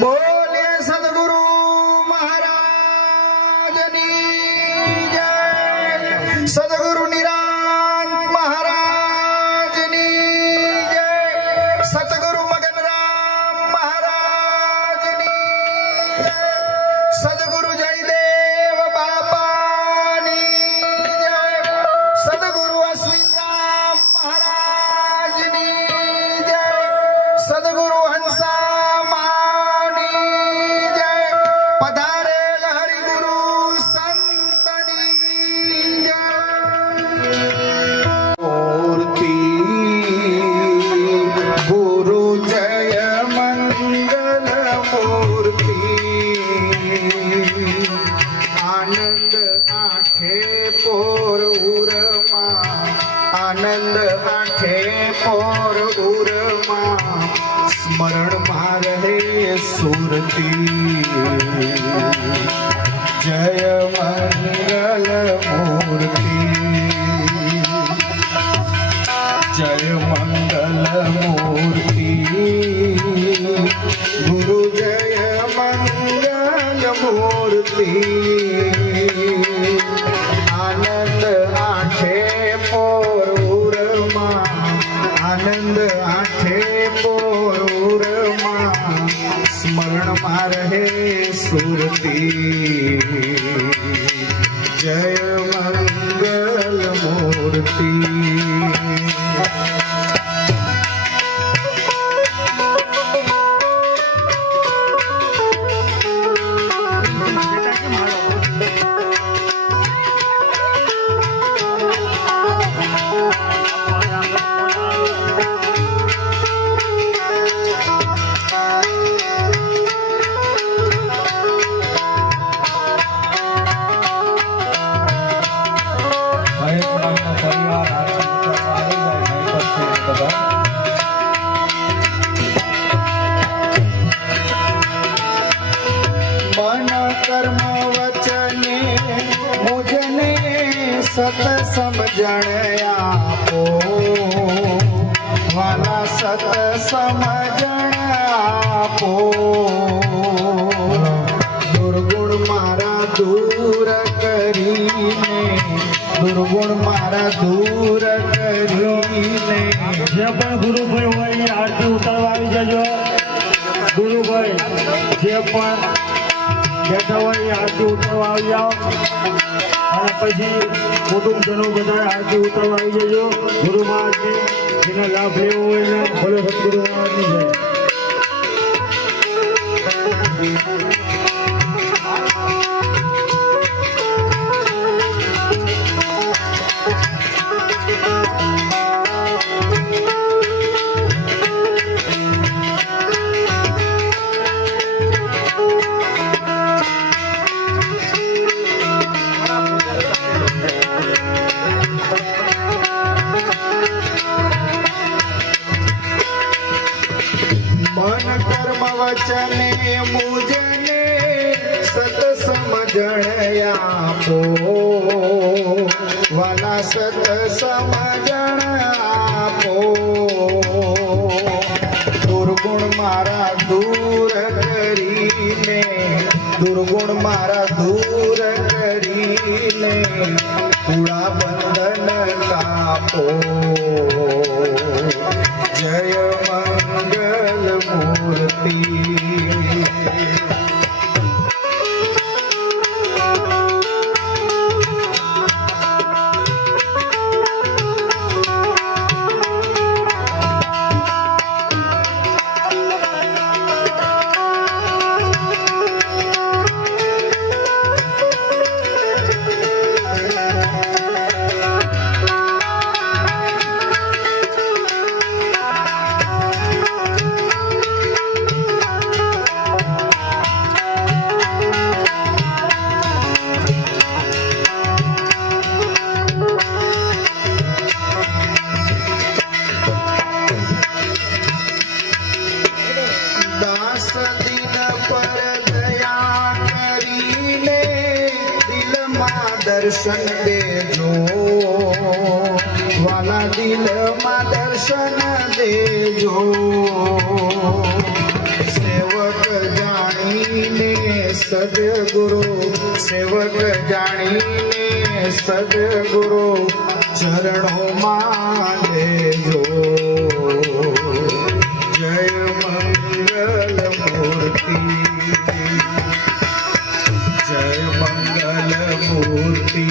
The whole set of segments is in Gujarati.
બોલીએ સદગુરુ મહારાજની જય, સદગુરુ નિરાંત મહારાજની જય, સતગુરુ મગનરામ મહારાજની જય, સદગુરુ જયદેવ બાપાની જય, સદગુરુ અશ્વિનરામ મહારાજની જય, સદગુરુ હંસા આનંદ આઠે પોર ઉરમાં સ્મરણમાં રહે સુરતી જય મંગલ મૂર્તિ જય મંગલ મૂર્તિ ગુરુ જય મંગલ મૂર્તિ આનંદ આઠે આનંદ આઠે પોરમાં સ્મરણમાં રહે સુરતી જય મંગલ મૂર્તિ કર્મ વચને મુજને સત સમજણ આપો વાલા સત સમજણ આપો દુર્ગુણ મારા દૂર કરીને દુર્ગુણ મારા દૂર કરીને જે પણ ગુરુભાઈ હોય એ આરતી ઉતારવા આવી જજો ગુરુભાઈ જે પણ બેઠા હોય એ આરતી ઉતારવા આવી જાઓ અને પછી કુટુંબજનો બધા આરતી ઉતારવા આવી જજો ગુરુ મહારાજની જેને લાભ લેવો હોય ને ભલે સદગુરુ મહારાજની જાય. મન કર્મ વચને મુજને સત સમજણ આપો વાલા સત સમજણ આપો દુર્ગુણ મારા દૂર કરીને દુર્ગુણ મારા દૂર કરીને પૂળા બંધન કાપો જય મંગલ મૂર્તિ દર્શન દેજો વાલા દિલમાં દર્શન દેજો સેવક જા સદગુરુ સેવક જાણીને સદગુરુ ચરણોમાં લેજો. જય મંગલ મૂર્તિ, જય મંગલ મૂર્તિ,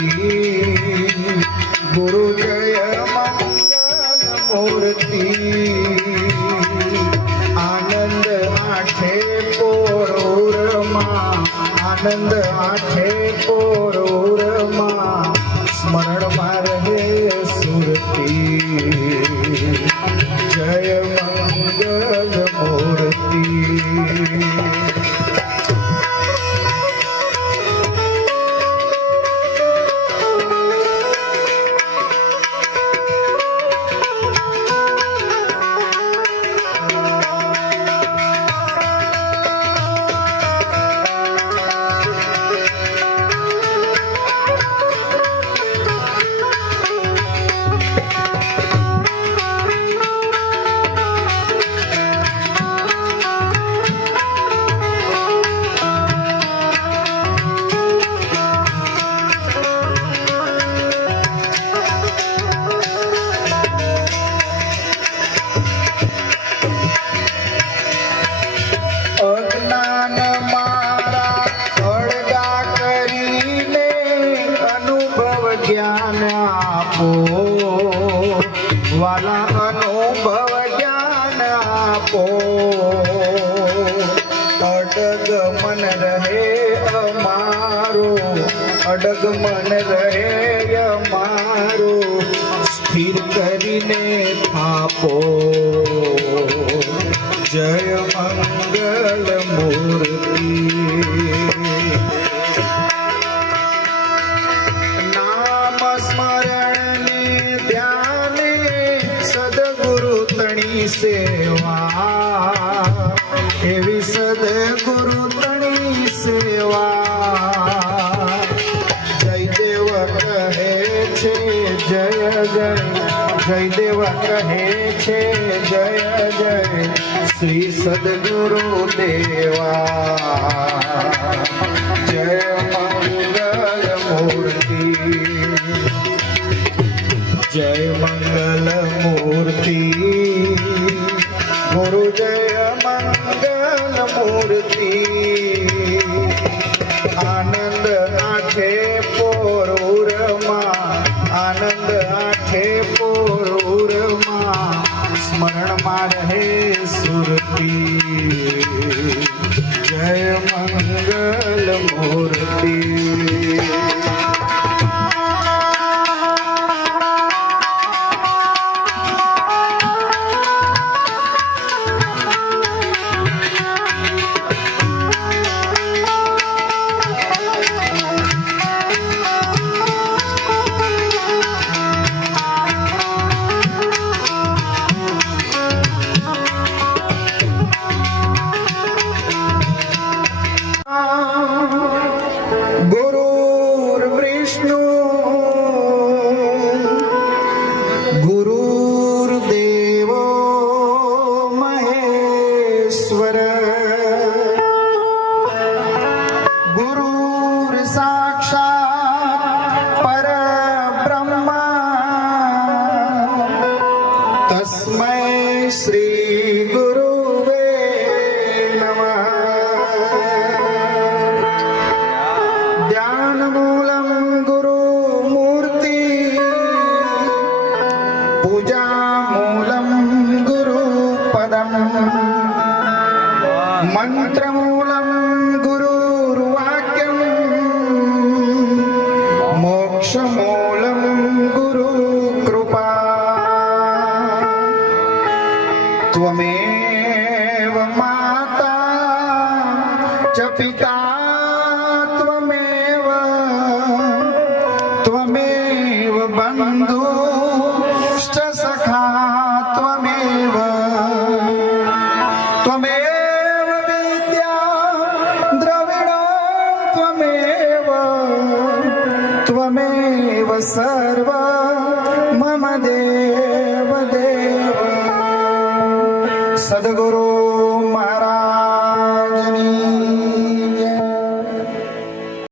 ગુરુ જય મંગલ મૂર્તિ. આનંદ આઠે પોરોરમાં, આનંદ આઠે પોરોરમાં, સ્મરણમાં રહે સુરતી. જય મંગલ મૂર્તિ. અજ્ઞાન મારા અળગા કરીને અનુભવ જ્ઞાન આપો, વાલા અનુભવ જ્ઞાન આપો. અડગ મન રહે અમારું, અડગ મન રહે અમારું, સ્થિર કરીને થાપો. જય મંગલ મૂર્તિ. નામ સ્મરણને ધ્યાને સદગુરુ તણી સેવા, એવી સદગુરુ તણી સેવા. જયદેવ કહે છે જય જય, જયદેવ કહે છે જય જય, શ્રી સદગુરુ દેવા. જય મંગલ મૂર્તિ, જય મંગલ મૂર્તિ, ગુરુ જય મંગલ મૂર્તિ. આનંદ આઠે પોરૂરમાં, આનંદ આઠે પોરૂરમાં, સ્મરણમાં રહે સુરતી. જય મંગલ મૂર્તિ. ગુરુર્વિષ્ણુ ગુરુર્દેવો મહેશ્વર, ગુરુર સાક્ષાત પરબ્રહ્મ, તસ્મૈ શ્રી ગુરુવે નમઃ. ध्यानमूलं गुरुमूर्ति, पूजामूलं गुरुपदम्, मन्त्रमूलं गुरुर्वाक्यम्, मोक्षमूलं गुरुकृपा. त्वमेव माता च पिता, त्वमेव बन्धुश्च सखा, त्वमेव त्वमेव विद्या द्रविणं, त्वमेव त्वमेव सर्व मम देव देव. सद्गुरु